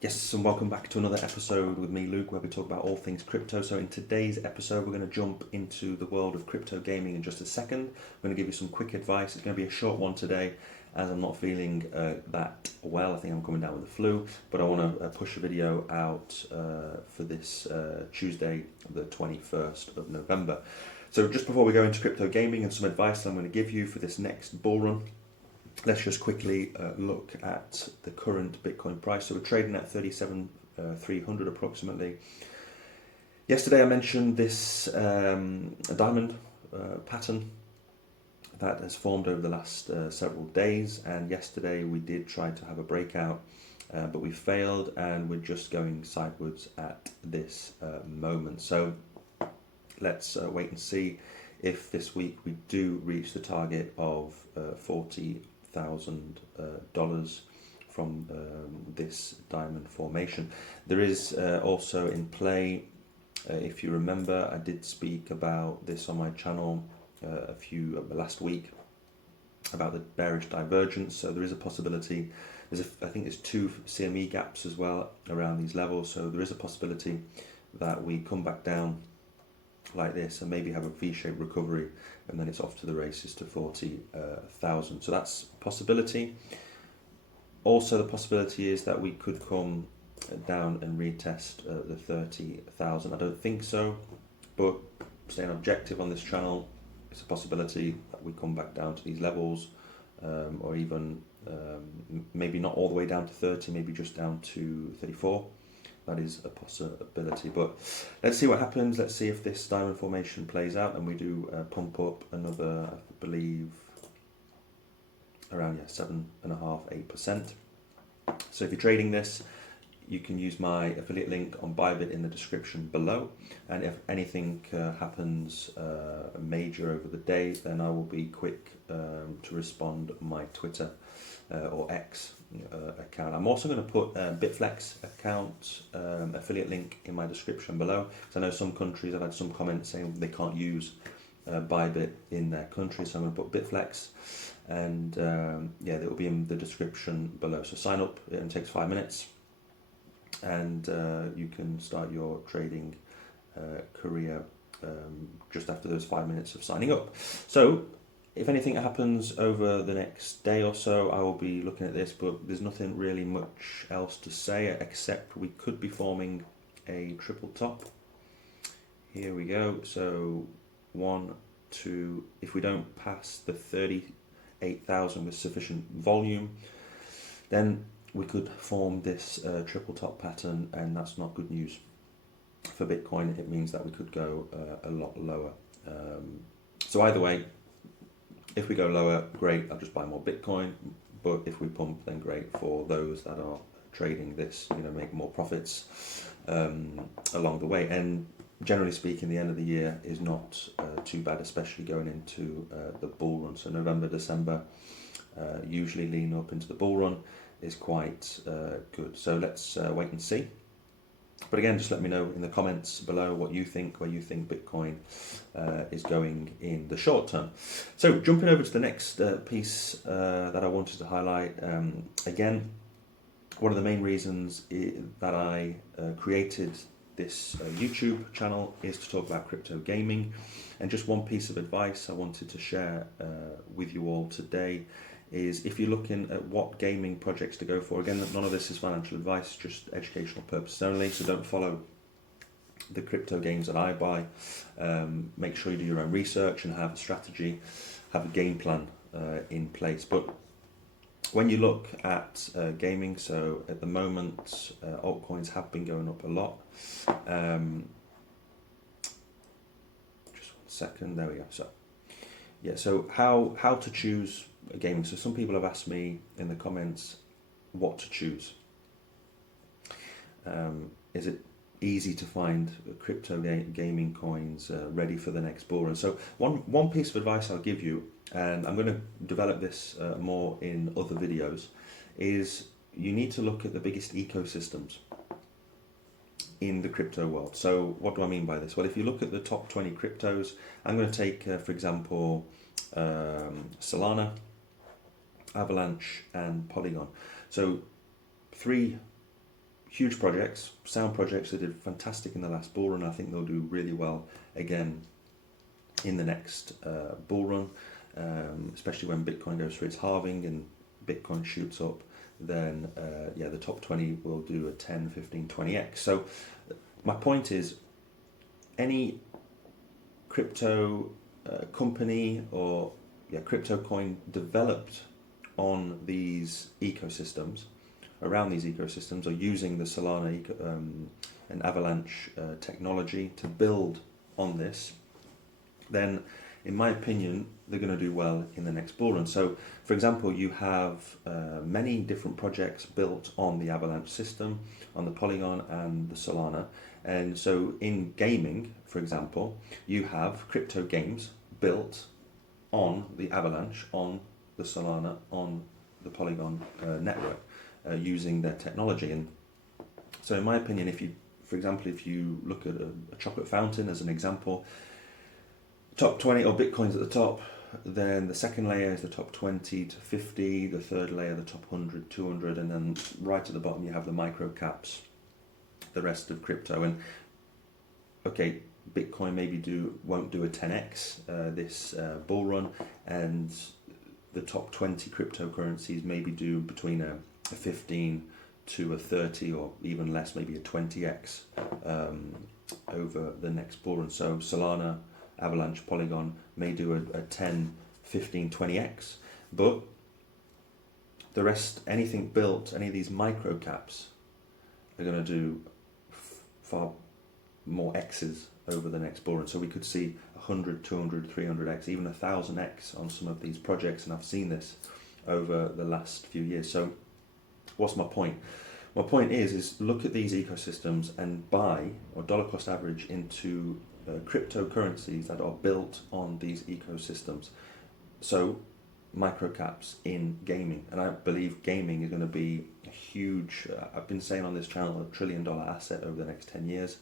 Yes, and welcome back to another episode with me, Luke, where we talk about all things crypto. So in today's episode, we're going to jump into the world of crypto gaming in just a second. I'm going to give you some quick advice. It's going to be a short one today, as I'm not feeling that well. I think I'm coming down with the flu, but I want to push a video out for this Tuesday, the 21st of November. So just before we go into crypto gaming and some advice I'm going to give you for this next bull run, let's just quickly look at the current Bitcoin price. So we're trading at 37,300 approximately. Yesterday I mentioned this diamond pattern that has formed over the last several days, and yesterday we did try to have a breakout, but we failed, and we're just going sideways at this moment. So let's wait and see if this week we do reach the target of $40,000 from this diamond formation. There is also in play, if you remember, I did speak about this on my channel last week about the bearish divergence. So there is a possibility. I think there's two CME gaps as well around these levels. So there is a possibility that we come back down like this and maybe have a V-shaped recovery, and then it's off to the races to 40,000. So that's a possibility. Also, the possibility is that we could come down and retest the 30,000. I don't think so, but staying objective on this channel, it's a possibility that we come back down to these levels, or even maybe not all the way down to 30, maybe just down to 34. That is a possibility, but let's see what happens. Let's see if this diamond formation plays out and we do pump up another, I believe, around 7.5–8%. So if you're trading this, you can use my affiliate link on Bybit in the description below, and if anything happens major over the day, then I will be quick to respond on my Twitter or X account. I'm also going to put Bitflex account affiliate link in my description below, because I know some countries, I've had some comments saying they can't use Bybit in their country, so I'm going to put Bitflex, and it will be in the description below. So sign up, it only takes 5 minutes, and you can start your trading career just after those 5 minutes of signing up. So if anything happens over the next day or so, I will be looking at this, but there's nothing really much else to say except we could be forming a triple top. Here we go. So 1, 2, if we don't pass the 38,000 with sufficient volume, then we could form this triple top pattern, and that's not good news for Bitcoin. It means that we could go a lot lower. So either way, if we go lower, great, I'll just buy more Bitcoin, but if we pump, then great for those that are trading this, make more profits along the way. And generally speaking, the end of the year is not too bad, especially going into the bull run. So November, December, usually lean up into the bull run is quite good. So let's wait and see. But again, just let me know in the comments below what you think, where you think Bitcoin is going in the short term. So jumping over to the next piece that I wanted to highlight, again, one of the main reasons that I created this YouTube channel is to talk about crypto gaming. And just one piece of advice I wanted to share with you all today is, if you're looking at what gaming projects to go for, again, none of this is financial advice, just educational purposes only, so don't follow the crypto games that I buy. Make sure you do your own research and have a strategy, have a game plan in place. But when you look at gaming, so at the moment, altcoins have been going up a lot. Just 1 second, there we go. So how to choose gaming. So some people have asked me in the comments what to choose. Is it easy to find crypto gaming coins ready for the next bull run? So one piece of advice I'll give you, and I'm going to develop this more in other videos, is you need to look at the biggest ecosystems in the crypto world. So what do I mean by this? Well, if you look at the top 20 cryptos, I'm going to take, for example, Solana, Avalanche and Polygon. So 3 huge projects, sound projects. They did fantastic in the last bull run. I think they'll do really well again in the next bull run, especially when Bitcoin goes through its halving and Bitcoin shoots up. Then the top 20 will do a 10, 15, 20x. So my point is, any crypto company or crypto coin developed on these ecosystems, around these ecosystems, or using the Solana and Avalanche technology to build on this, then in my opinion they're going to do well in the next bull run. So for example, you have many different projects built on the Avalanche system, on the Polygon and the Solana. And so in gaming, for example, you have crypto games built on the Avalanche, on the Solana, on the Polygon network, using their technology. And so in my opinion, if you look at a chocolate fountain as an example, top 20 or Bitcoin's at the top, then the second layer is the top 20 to 50, the third layer the top 100, 200, and then right at the bottom you have the micro caps, the rest of crypto. And okay, Bitcoin won't do a 10x this bull run, and the top 20 cryptocurrencies maybe do between a 15 to a 30 or even less, maybe a 20x over the next bull run. So Solana, Avalanche, Polygon may do a 10, 15, 20x, but the rest, anything built, any of these micro caps are going to do far more x's over the next bull run. So we could see 100, 200, 300x, even 1000x on some of these projects, and I've seen this over the last few years. So what's my point? My point is look at these ecosystems and buy or dollar cost average into cryptocurrencies that are built on these ecosystems. So microcaps in gaming, and I believe gaming is going to be a huge, I've been saying on this channel, $1 trillion asset over the next 10 years.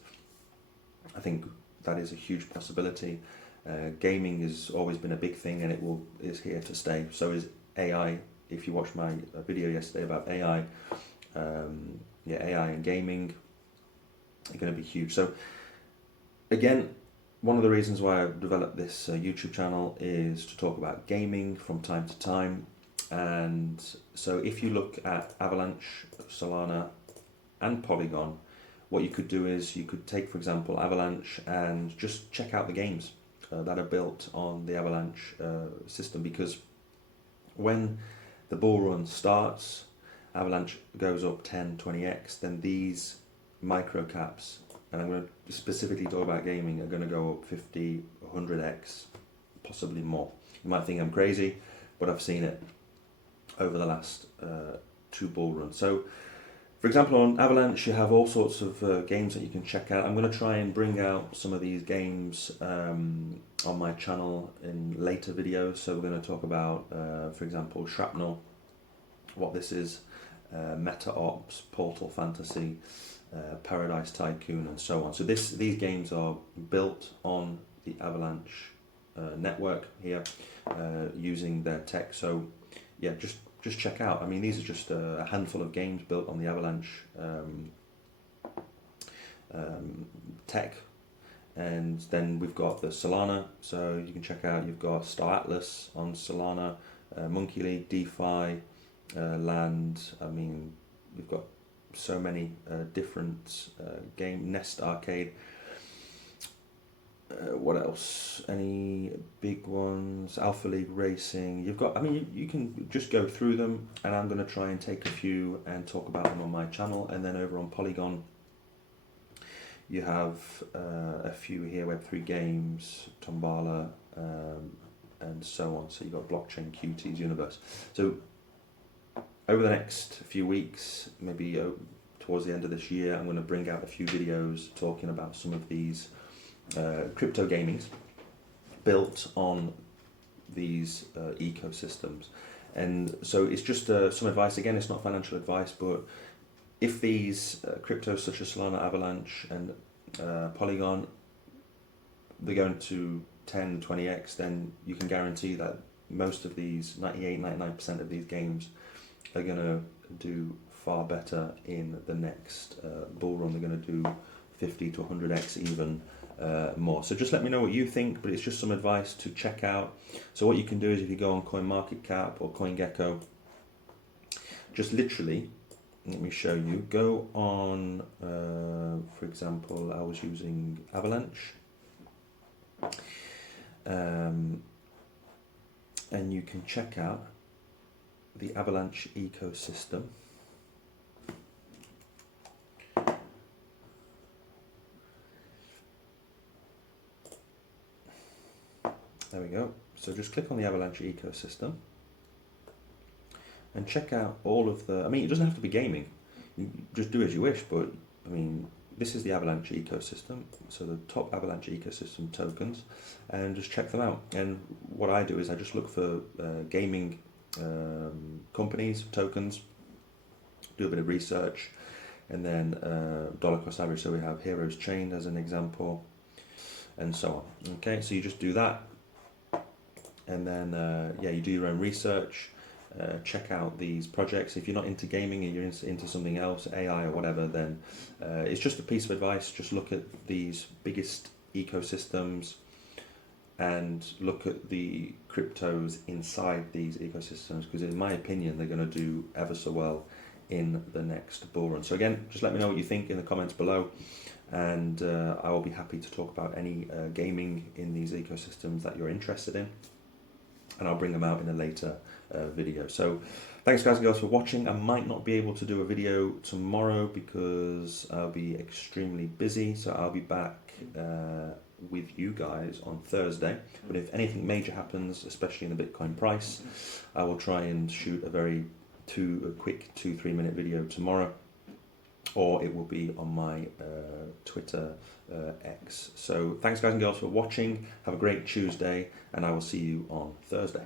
I think that is a huge possibility. Gaming has always been a big thing, and is here to stay. So is AI. If you watched my video yesterday about AI, AI and gaming are going to be huge. So again, one of the reasons why I've developed this YouTube channel is to talk about gaming from time to time. And so if you look at Avalanche, Solana and Polygon, what you could do is you could take, for example, Avalanche and just check out the games that are built on the Avalanche system, because when the bull run starts, Avalanche goes up 10, 20x, then these micro caps, and I'm going to specifically talk about gaming, are going to go up 50, 100x, possibly more. You might think I'm crazy, but I've seen it over the last 2 bull runs. So, for example, on Avalanche, you have all sorts of games that you can check out. I'm going to try and bring out some of these games on my channel in later videos. So we're going to talk about, for example, Shrapnel, what this is, Meta Ops, Portal Fantasy, Paradise Tycoon, and so on. So these games are built on the Avalanche network here, using their tech. So yeah, just check out. I mean, these are just a handful of games built on the Avalanche tech. And then we've got the Solana, so you can check out, you've got Star Atlas on Solana, Monkey League, DeFi, Land. I mean, we've got so many different game, Nest Arcade. What else? Any big ones? Alpha League Racing. You've got, I mean, you can just go through them, and I'm going to try and take a few and talk about them on my channel. And then over on Polygon, you have a few here, Web3 Games, Tombala, and so on. So you've got Blockchain, QT's Universe. So over the next few weeks, maybe towards the end of this year, I'm going to bring out a few videos talking about some of these crypto gamings built on these ecosystems. And so it's just some advice. Again, it's not financial advice, but if these cryptos such as Solana, Avalanche, and Polygon, they're going to 10, 20x, then you can guarantee that most of these, 98, 99% of these games are going to do far better in the next bull run. They're going to do 50 to 100x even more. So just let me know what you think, but it's just some advice to check out. So what you can do is if you go on CoinMarketCap or CoinGecko, just literally, let me show you, go on, for example, I was using Avalanche, and you can check out the Avalanche ecosystem. There we go. So just click on the Avalanche ecosystem and check out all of the, I mean, it doesn't have to be gaming. You just do as you wish, but I mean, this is the Avalanche ecosystem. So the top Avalanche ecosystem tokens, and just check them out. And what I do is I just look for gaming companies, tokens, do a bit of research, and then dollar cost average. So we have Heroes Chained as an example, and so on. Okay, so you just do that. And then, yeah, you do your own research, check out these projects. If you're not into gaming and you're into something else, AI or whatever, then it's just a piece of advice. Just look at these biggest ecosystems and look at the cryptos inside these ecosystems, because in my opinion, they're going to do ever so well in the next bull run. So again, just let me know what you think in the comments below, and I will be happy to talk about any gaming in these ecosystems that you're interested in, and I'll bring them out in a later video. So thanks guys and girls for watching. I might not be able to do a video tomorrow because I'll be extremely busy, so I'll be back with you guys on Thursday. But if anything major happens, especially in the Bitcoin price, I will try and shoot a quick 2-3 minute video tomorrow, or it will be on my Twitter X. So thanks guys and girls for watching. Have a great Tuesday, and I will see you on Thursday.